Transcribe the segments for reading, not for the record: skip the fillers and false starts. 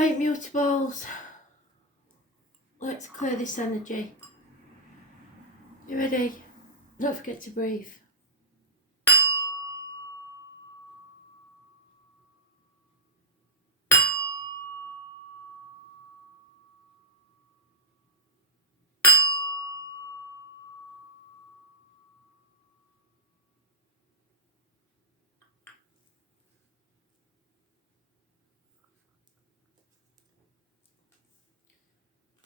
Right, mutables. Let's clear this energy. You ready? Don't forget to breathe.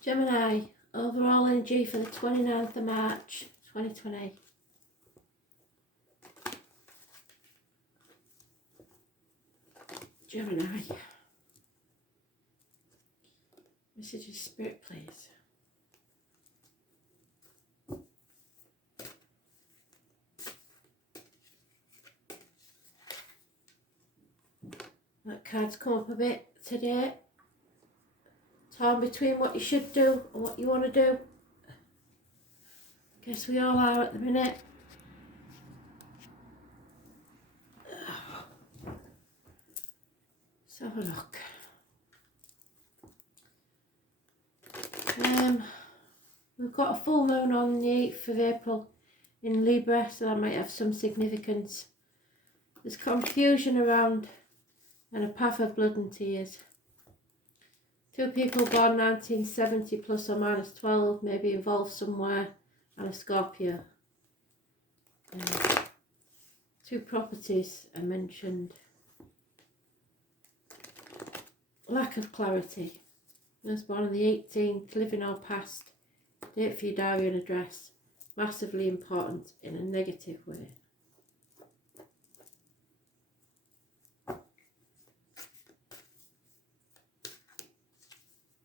Gemini, overall energy for the 29th of March 2020. Gemini. Message of Spirit, please. That card's come up a bit today. Torn between what you should do and what you want to do. Guess we all are at the minute. Let's have a look. We've got a full moon on the 8th of April in Libra, so that might have some significance. There's confusion around and a path of blood and tears. Two people born 1970 plus or minus 12 may be involved somewhere, and a Scorpio. Two properties are mentioned. Lack of clarity. Those born on the 18th, living or past. Date for your diary and address. Massively important in a negative way.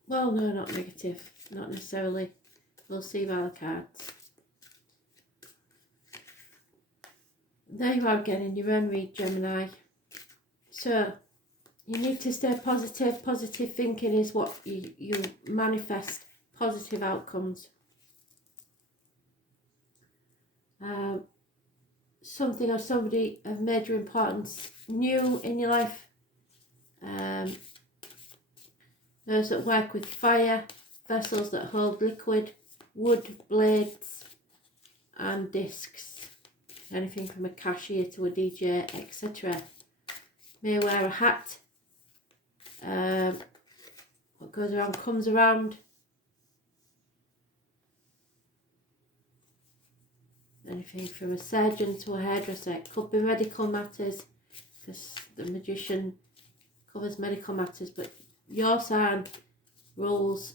Well, no, not negative. Not necessarily. We'll see by the cards. There you are again in your own read, Gemini. So, you need to stay positive. Positive thinking is what you manifest positive outcomes. Something or somebody of major importance new in your life. Those that work with fire, vessels that hold liquid, wood, blades and discs. Anything from a cashier to a DJ, etc. May wear a hat. What goes around comes around. Anything from a surgeon to a hairdresser. It could be medical matters, because the magician covers medical matters, but your sign rules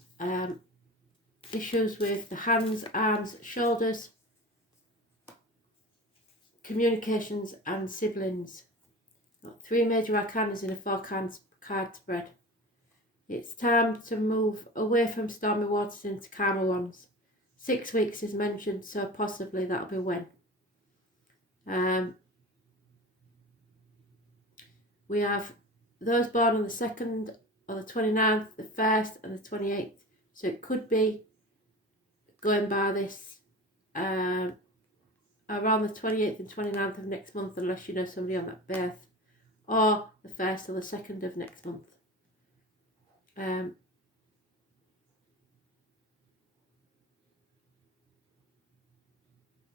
issues with the hands, arms, shoulders, communications and siblings. Got 3 major arcanas in a 4-card spread. It's time to move away from stormy waters into calmer ones. 6 weeks is mentioned, so possibly that'll be when. We have those born on the 2nd or the 29th, the 1st and the 28th. So it could be going by this around the 28th and 29th of next month, unless you know somebody on that birth, or the 1st or the 2nd of next month.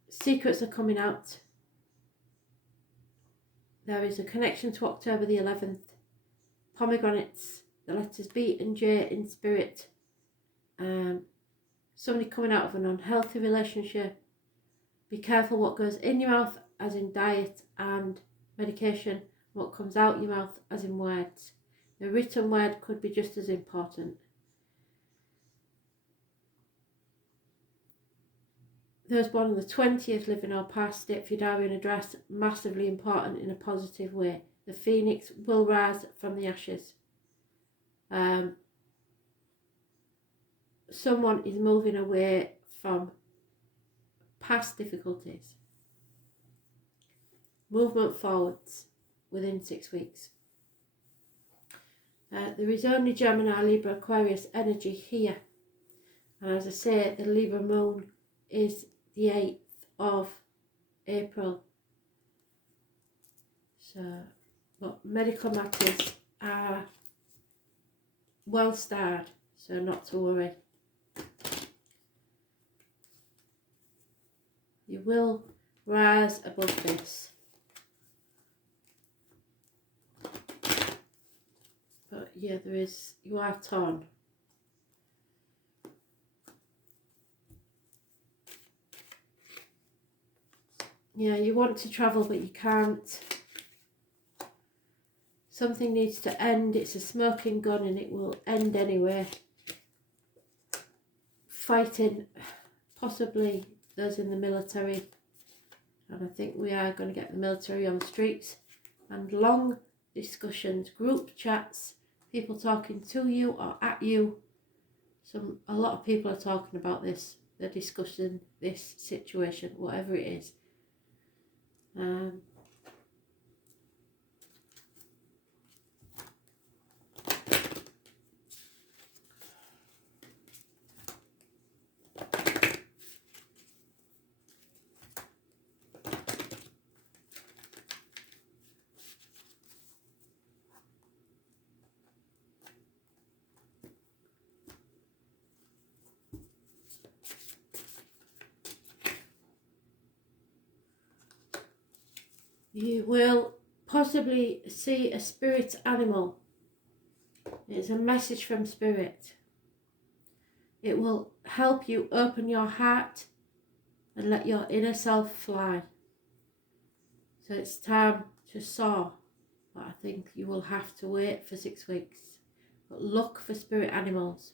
Secrets are coming out. There is a connection to October the 11th. Pomegranates, the letters B and J in spirit. Somebody coming out of an unhealthy relationship. Be careful what goes in your mouth, as in diet and medication. What comes out your mouth, as in words. The written word could be just as important. Those born on the 20th, living or past, date for your diary and address, massively important in a positive way. The phoenix will rise from the ashes. Someone is moving away from past difficulties. Movement forwards within 6 weeks. There is only Gemini, Libra, Aquarius energy here. And as I say, the Libra moon is the 8th of April. So, but medical matters are well starred, so not to worry. You will rise above this. But yeah, you are torn. Yeah, you want to travel but you can't. Something needs to end. It's a smoking gun and it will end anyway. Fighting, possibly those in the military. And I think we are going to get the military on the streets. And long discussions, group chats, people talking to you or at you. A lot of people are talking about this. They're discussing this situation, whatever it is. You will possibly see a spirit animal. It's a message from spirit. It will help you open your heart and let your inner self fly. So it's time to soar. But I think you will have to wait for 6 weeks. But look for spirit animals.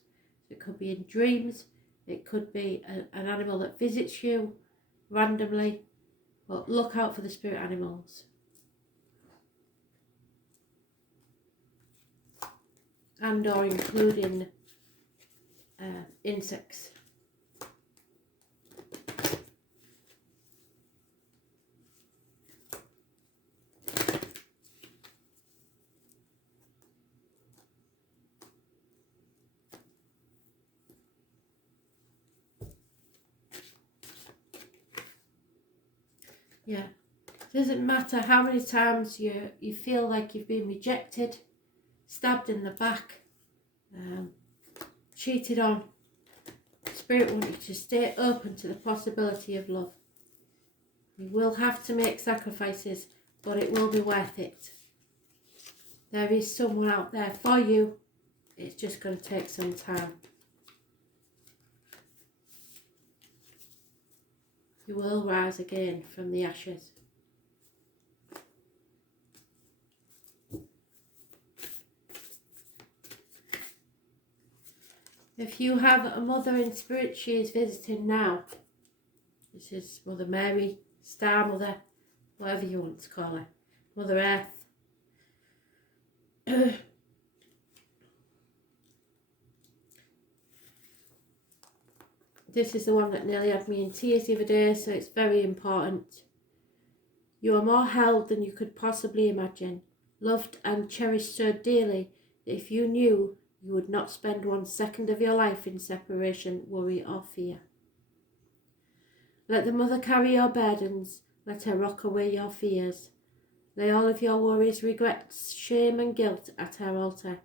It could be in dreams. It could be an animal that visits you randomly. But look out for the spirit animals. And or including insects. Yeah, doesn't matter how many times you feel like you've been rejected, stabbed in the back, cheated on. Spirit wants you to stay open to the possibility of love. You will have to make sacrifices, but it will be worth it. There is someone out there for you. It's just going to take some time. You will rise again from the ashes. If you have a mother in spirit, she is visiting now. This is Mother Mary, Star Mother, whatever you want to call her. Mother Earth. This is the one that nearly had me in tears the other day, so it's very important. You are more held than you could possibly imagine, loved and cherished so dearly that if you knew, you would not spend 1 second of your life in separation, worry or fear. Let the mother carry your burdens, let her rock away your fears. Lay all of your worries, regrets, shame and guilt at her altar.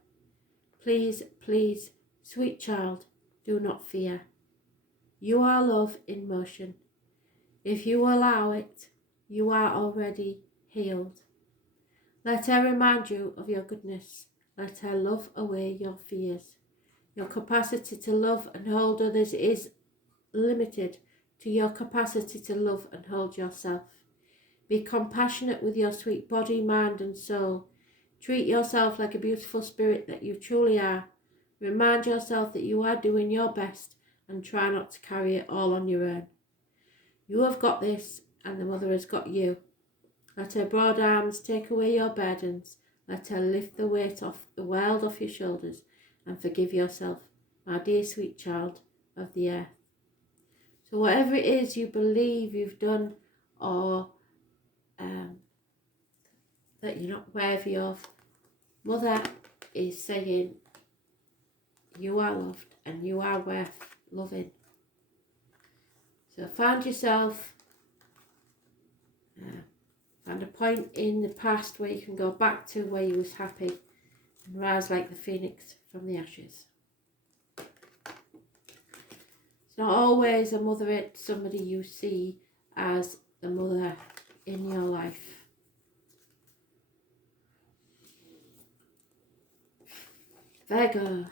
Please, please, sweet child, do not fear. You are love in motion. If you allow it, you are already healed. Let her remind you of your goodness. Let her love away your fears. Your capacity to love and hold others is limited to your capacity to love and hold yourself. Be compassionate with your sweet body, mind and soul. Treat yourself like a beautiful spirit that you truly are. Remind yourself that you are doing your best and try not to carry it all on your own. You have got this and the mother has got you. Let her broad arms take away your burdens. Let her lift the weight of the world off your shoulders and forgive yourself, my dear sweet child of the earth. So whatever it is you believe you've done or that you're not worthy of, Mother is saying you are loved and you are worth loving. So find yourself, find a point in the past where you can go back to where you was happy and rise like the phoenix from the ashes. It's not always a mother, it's somebody you see as a mother in your life. Virgo.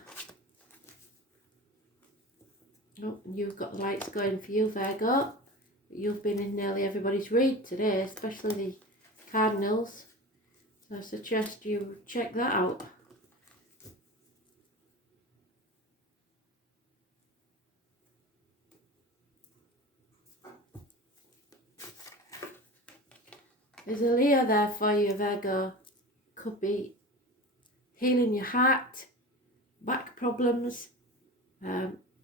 Oh, you've got lights going for you, Virgo. You've been in nearly everybody's read today, especially the cardinals. So I suggest you check that out. There's a Leo there for you, Virgo. Could be healing your heart, back problems,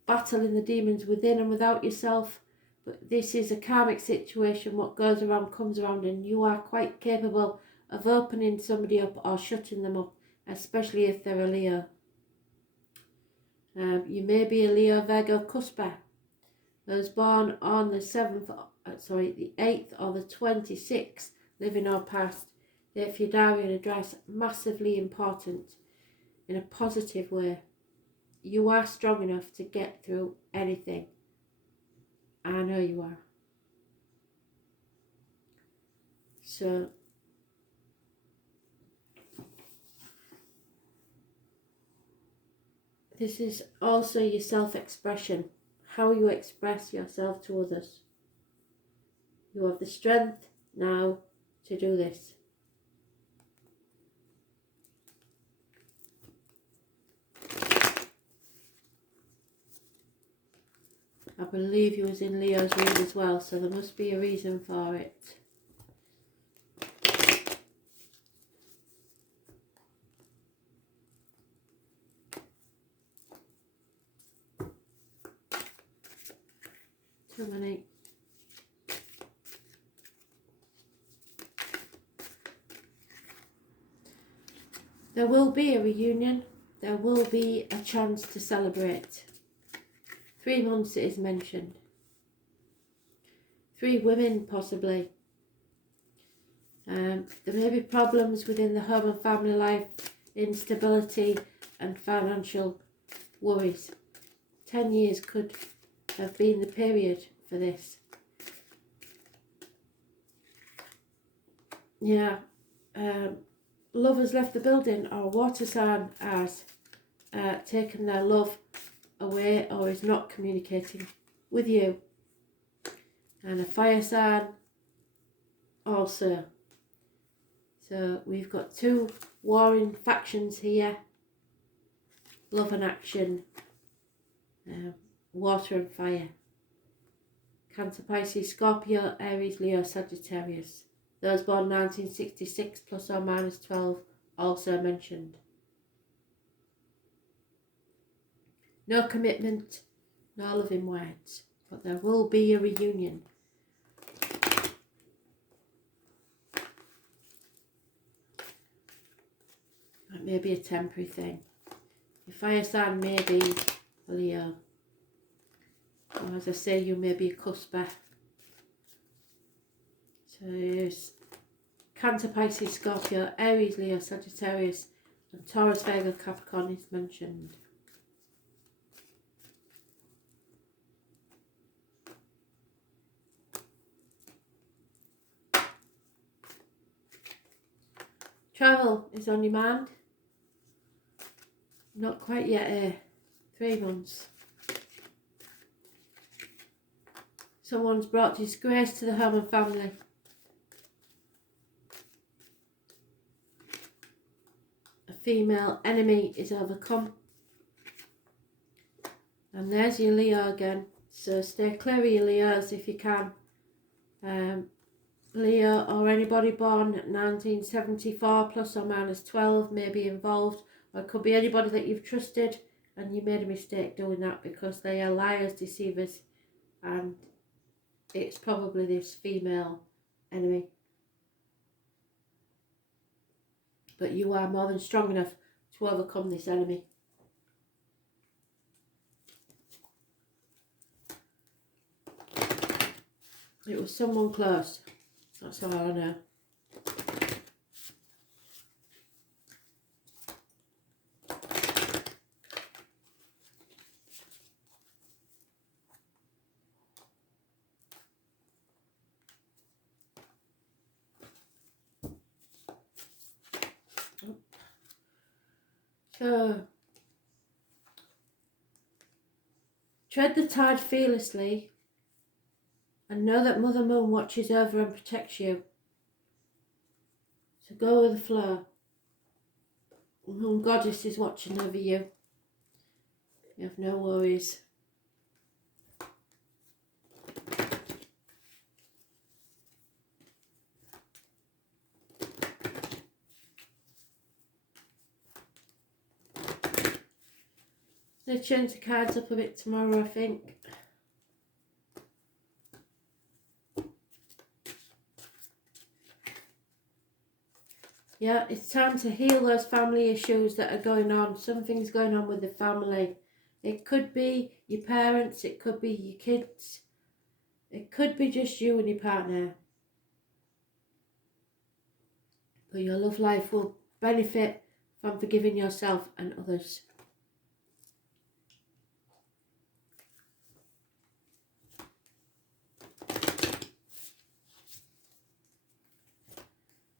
battling the demons within and without yourself. But this is a karmic situation. What goes around comes around, and you are quite capable of opening somebody up or shutting them up, especially if they're a Leo. You may be a Leo Virgo cusper. Those born on the 8th or the 26th, living or past. If your diary and address, massively important in a positive way. You are strong enough to get through anything. I know you are. So this is also your self-expression, how you express yourself to others. You have the strength now to do this. I believe you was in Leo's read as well, so there must be a reason for it. Too many. There will be a reunion. There will be a chance to celebrate. 3 months it is mentioned. 3 women possibly. There may be problems within the home and family life, instability and financial worries. 10 years could have been the period for this. Yeah, love has left the building, or water sign has taken their love away or is not communicating with you. And a fire sign also. So we've got 2 warring factions here. Love and action. Water and fire. Cancer, Pisces, Scorpio, Aries, Leo, Sagittarius. Those born 1966 plus or minus 12 also mentioned. No commitment, no loving words, but there will be a reunion. That may be a temporary thing. Your fire sign may be a Leo. Or as I say, you may be a cusper. So there's Cancer, Pisces, Scorpio, Aries, Leo, Sagittarius, and Taurus, Virgo, Capricorn is mentioned. Travel is on your mind. Not quite yet, 3 months. Someone's brought disgrace to the home and family. A female enemy is overcome. And there's your Leo again. So stay clear of your Leos if you can. Leo or anybody born 1974 plus or minus 12 may be involved. Or it could be anybody that you've trusted and you made a mistake doing that, because they are liars, deceivers, and it's probably this female enemy. But you are more than strong enough to overcome this enemy. It was someone close. That's all I know. So, tread the tide fearlessly and know that Mother Moon watches over and protects you. So go with the flow. Moon Goddess is watching over you. You have no worries. They change the cards up a bit tomorrow, I think. Yeah, it's time to heal those family issues that are going on. Something's going on with the family. It could be your parents, it could be your kids, it could be just you and your partner. But your love life will benefit from forgiving yourself and others.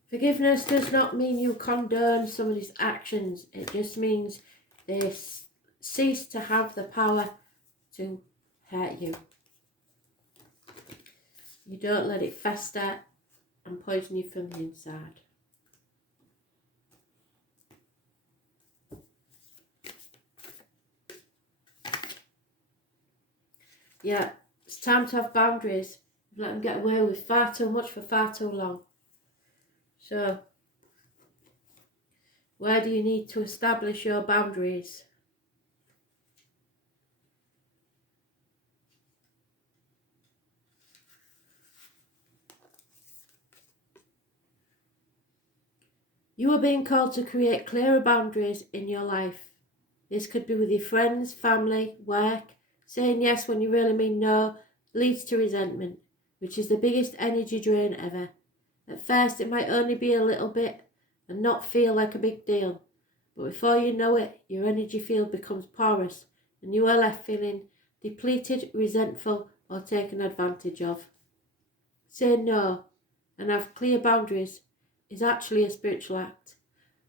Forgiveness does not mean you condone somebody's actions. It just means they cease to have the power to hurt you. You don't let it fester and poison you from the inside. Yeah, it's time to have boundaries. You've let them get away with far too much for far too long. So, where do you need to establish your boundaries? You are being called to create clearer boundaries in your life. This could be with your friends, family, work. Saying yes when you really mean no leads to resentment, which is the biggest energy drain ever. At first it might only be a little bit and not feel like a big deal, but before you know it, your energy field becomes porous and you are left feeling depleted, resentful, or taken advantage of. Say no and have clear boundaries is actually a spiritual act.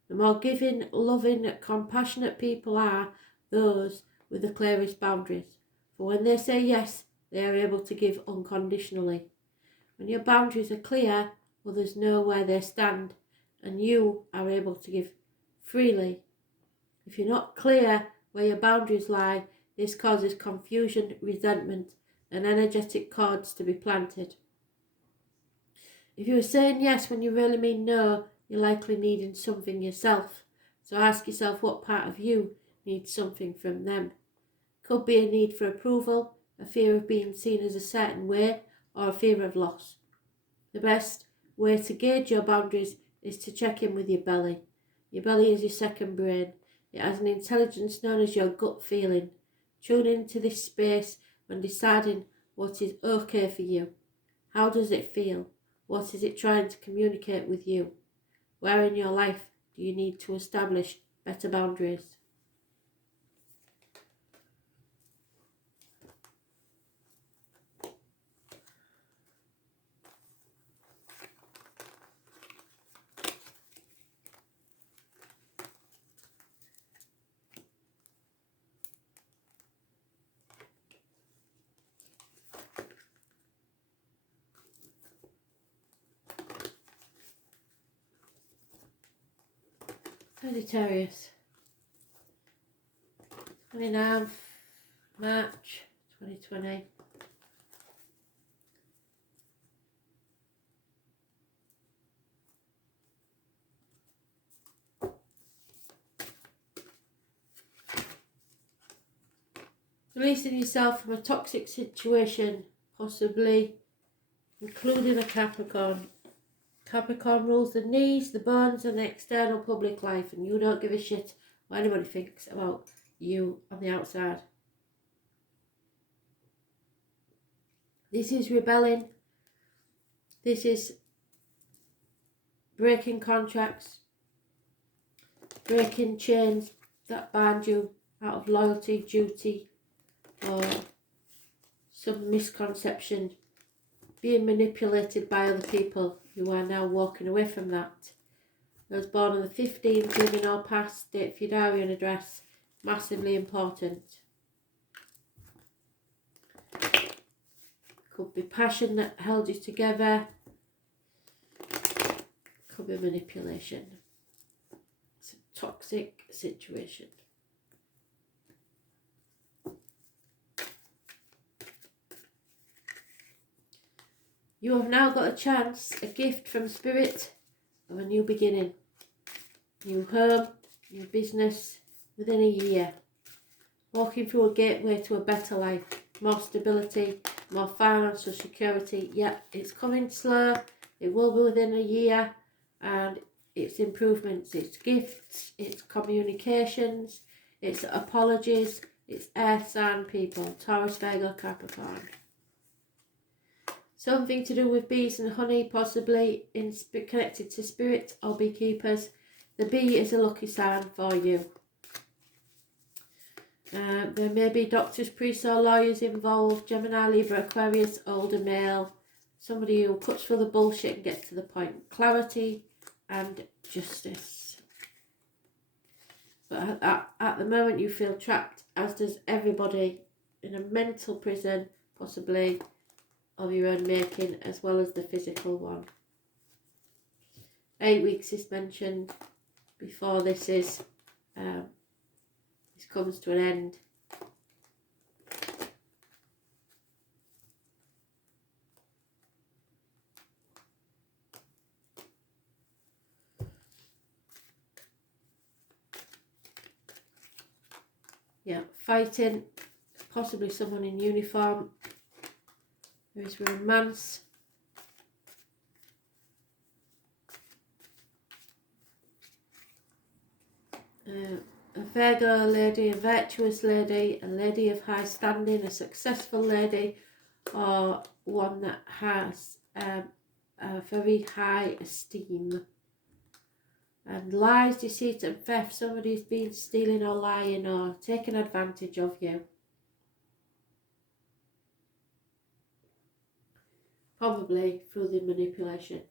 The more giving, loving, compassionate people are those with the clearest boundaries. For when they say yes, they are able to give unconditionally. When your boundaries are clear, others know where they stand and you are able to give freely. If you're not clear where your boundaries lie, this causes confusion, resentment, and energetic cords to be planted. If you are saying yes when you really mean no, you're likely needing something yourself. So ask yourself what part of you needs something from them. Could be a need for approval, a fear of being seen as a certain way, or a fear of loss. The best way to gauge your boundaries is to check in with your belly. Your belly is your second brain. It has an intelligence known as your gut feeling. Tune into this space when deciding what is okay for you. How does it feel? What is it trying to communicate with you? Where in your life do you need to establish better boundaries? Sagittarius, 29th March 2020. Releasing yourself from a toxic situation, possibly including a Capricorn. Capricorn rules the knees, the bones, and the external public life, and you don't give a shit what anybody thinks about you on the outside. This is rebelling. This is breaking contracts, breaking chains that bind you out of loyalty, duty, or some misconception, being manipulated by other people. You are now walking away from that. Those born on the 15th, living or past, date for your diary and address, massively important. Could be passion that held you together. Could be manipulation. It's a toxic situation. You have now got a chance, a gift from Spirit of a new beginning. New home, new business within a year. Walking through a gateway to a better life. More stability, more financial security. Yeah, it's coming slow. It will be within a year. And it's improvements, it's gifts, it's communications, it's apologies, it's air sign people. Taurus, Virgo, Capricorn. Something to do with bees and honey, possibly connected to spirit or beekeepers. The bee is a lucky sign for you. There may be doctors, priests or lawyers involved. Gemini, Libra, Aquarius, older male. Somebody who cuts through the bullshit and gets to the point. Clarity and justice. But at the moment you feel trapped, as does everybody, in a mental prison, possibly of your own making, as well as the physical one. 8 weeks is mentioned before this comes to an end. Yeah, fighting, possibly someone in uniform. There is romance. A Virgo lady, a virtuous lady, a lady of high standing, a successful lady, or one that has a very high esteem. And lies, deceit and theft. Somebody's been stealing or lying or taking advantage of you. Probably through the manipulation.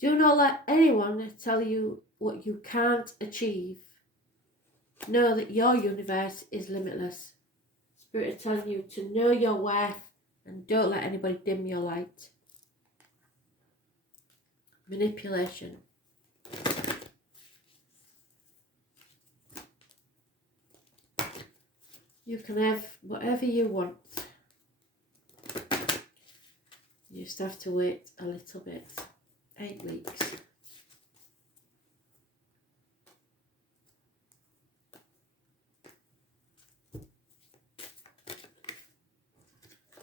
Do not let anyone tell you what you can't achieve. Know that your universe is limitless. Spirit is telling you to know your worth and don't let anybody dim your light. Manipulation. You can have whatever you want. You just have to wait a little bit. 8 weeks.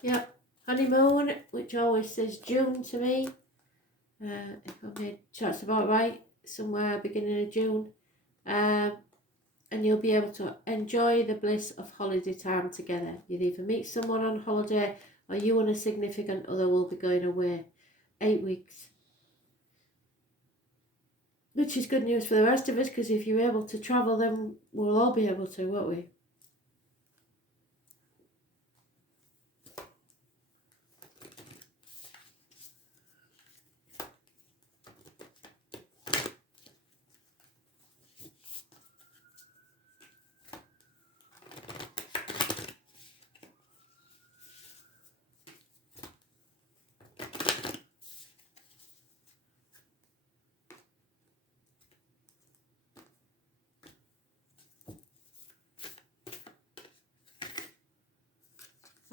Yep, honeymoon, which always says June to me. If I made charts about right, somewhere beginning of June. And you'll be able to enjoy the bliss of holiday time together. You'll either meet someone on holiday or you and a significant other will be going away. 8 weeks. Which is good news for the rest of us, because if you're able to travel, then we'll all be able to, won't we?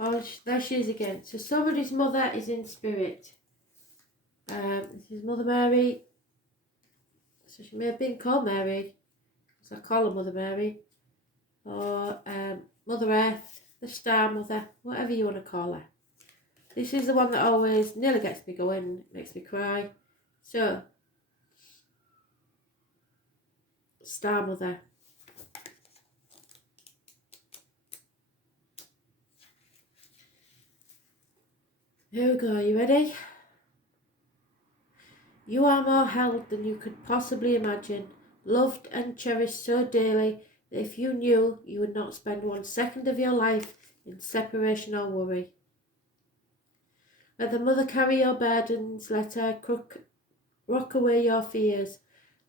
Oh, there she is again. So somebody's mother is in spirit. This is Mother Mary. So she may have been called Mary, so I call her Mother Mary. Or Mother Earth, the Star Mother, whatever you want to call her. This is the one that always nearly gets me going, makes me cry. So, Star Mother. Here we go, are you ready? You are more held than you could possibly imagine, loved and cherished so dearly that if you knew, you would not spend 1 second of your life in separation or worry. Let the mother carry your burdens, let her rock away your fears.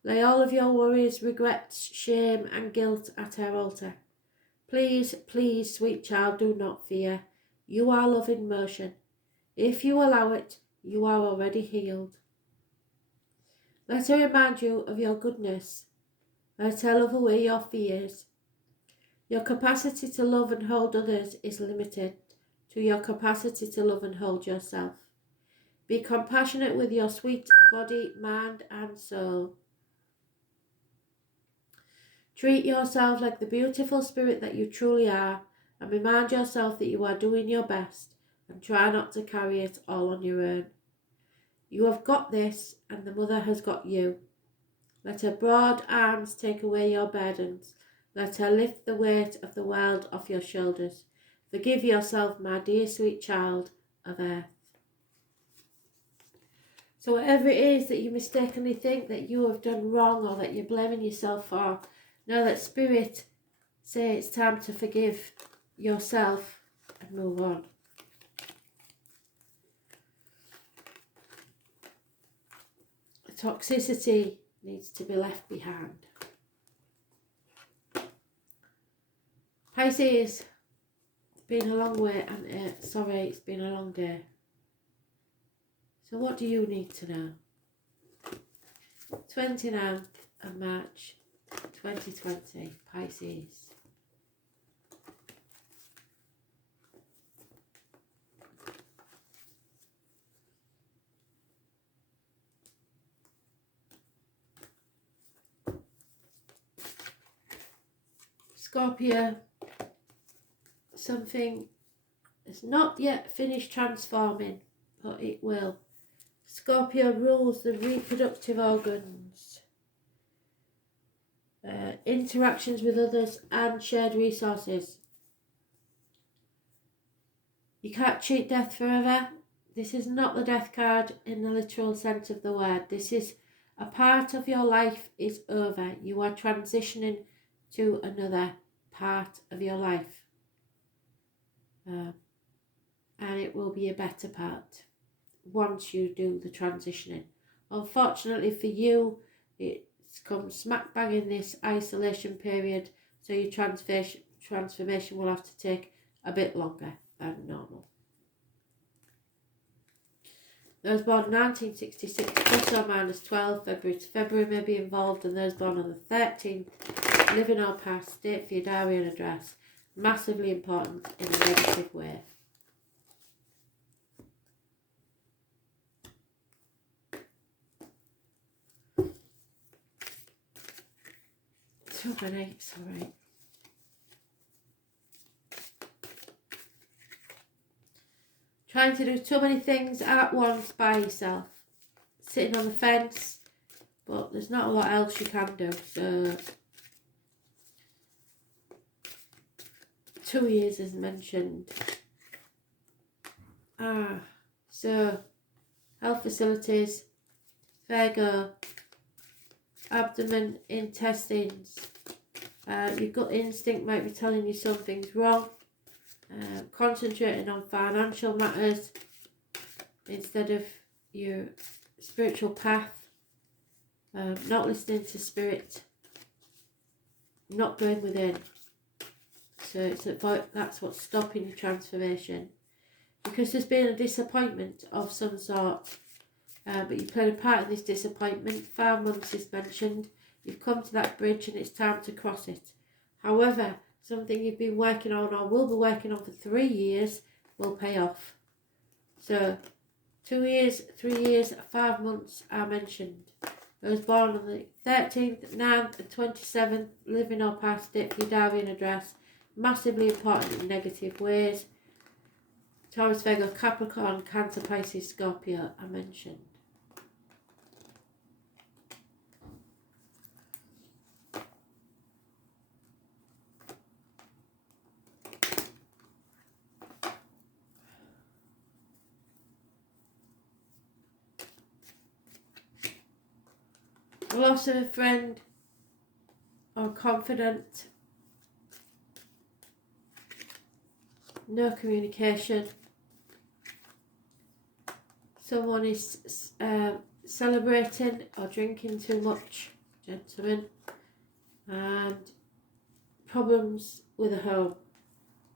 Lay all of your worries, regrets, shame and guilt at her altar. Please, please, sweet child, do not fear. You are love in motion. If you allow it, you are already healed. Let her remind you of your goodness. Let her love away your fears. Your capacity to love and hold others is limited to your capacity to love and hold yourself. Be compassionate with your sweet body, mind and soul. Treat yourself like the beautiful spirit that you truly are, and remind yourself that you are doing your best, and try not to carry it all on your own. You have got this, and the mother has got you. Let her broad arms take away your burdens. Let her lift the weight of the world off your shoulders. Forgive yourself, my dear sweet child of earth. So whatever it is that you mistakenly think that you have done wrong or that you're blaming yourself for, know that Spirit say it's time to forgive yourself and move on. The toxicity needs to be left behind. Pisces, it's been a long way and it's been a long day. So what do you need to know? 29th of March 2020, Pisces. Scorpio, something has not yet finished transforming, but it will. Scorpio rules the reproductive organs, interactions with others and shared resources. You can't cheat death forever. This is not the death card in the literal sense of the word. This is a part of your life is over. You are transitioning to another part of your life. And it will be a better part once you do the transitioning. Unfortunately for you, it's come smack bang in this isolation period, so your transformation will have to take a bit longer than normal. Those born 1966 plus or minus 12 February to February may be involved, and those born on the 13th, living or past, date for your diary and address, massively important in a negative way. Too many, sorry. Trying to do too many things at once by yourself. Sitting on the fence, but there's not a lot else you can do. So 2 years is mentioned. So health facilities, Virgo, abdomen, intestines. Your gut instinct might be telling you something's wrong. Concentrating on financial matters instead of your spiritual path. Not listening to spirit. Not going within. So it's about, that's what's stopping your transformation. Because there's been a disappointment of some sort. But you played a part in this disappointment. 5 months is mentioned. You've come to that bridge and it's time to cross it. However, something you've been working on or will be working on for 3 years will pay off. So 2 years, 3 years, 5 months are mentioned. Those born on the 13th, 9th and 27th, living or past, date for your diary and address, massively important in negative ways. Taurus, Virgo, Capricorn, Cancer, Pisces, Scorpio are mentioned. loss of a friend or confidant, no communication. Someone is celebrating or drinking too much, gentlemen, and problems with a home,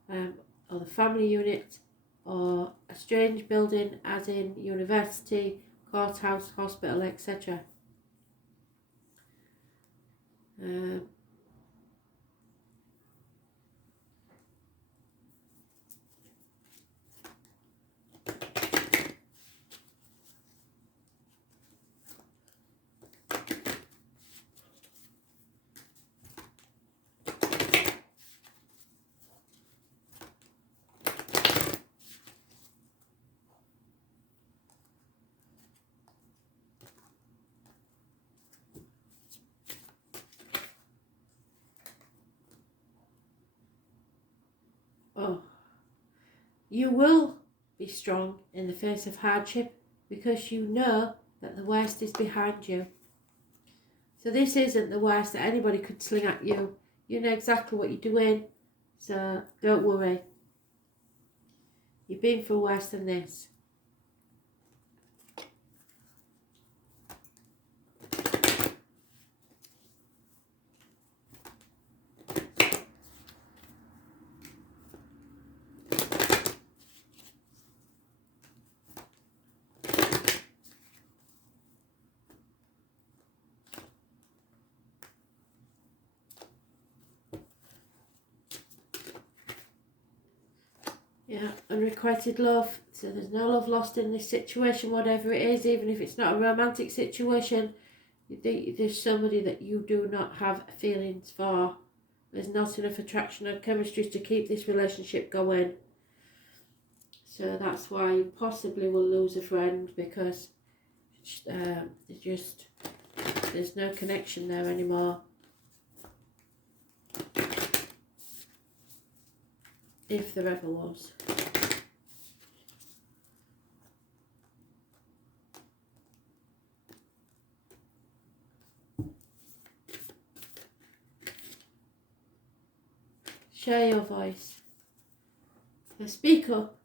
or the family unit, or a strange building as in university, courthouse, hospital, etc. Oh, you will be strong in the face of hardship because you know that the worst is behind you. So this isn't the worst that anybody could sling at you. You know exactly what you're doing, so don't worry. You've been through worse than this. Yeah, unrequited love. So there's no love lost in this situation, whatever it is, even if it's not a romantic situation. There's somebody that you do not have feelings for. There's not enough attraction or chemistry to keep this relationship going. So that's why you possibly will lose a friend, because there's no connection there anymore. If there ever was. Share your voice. Now speak up.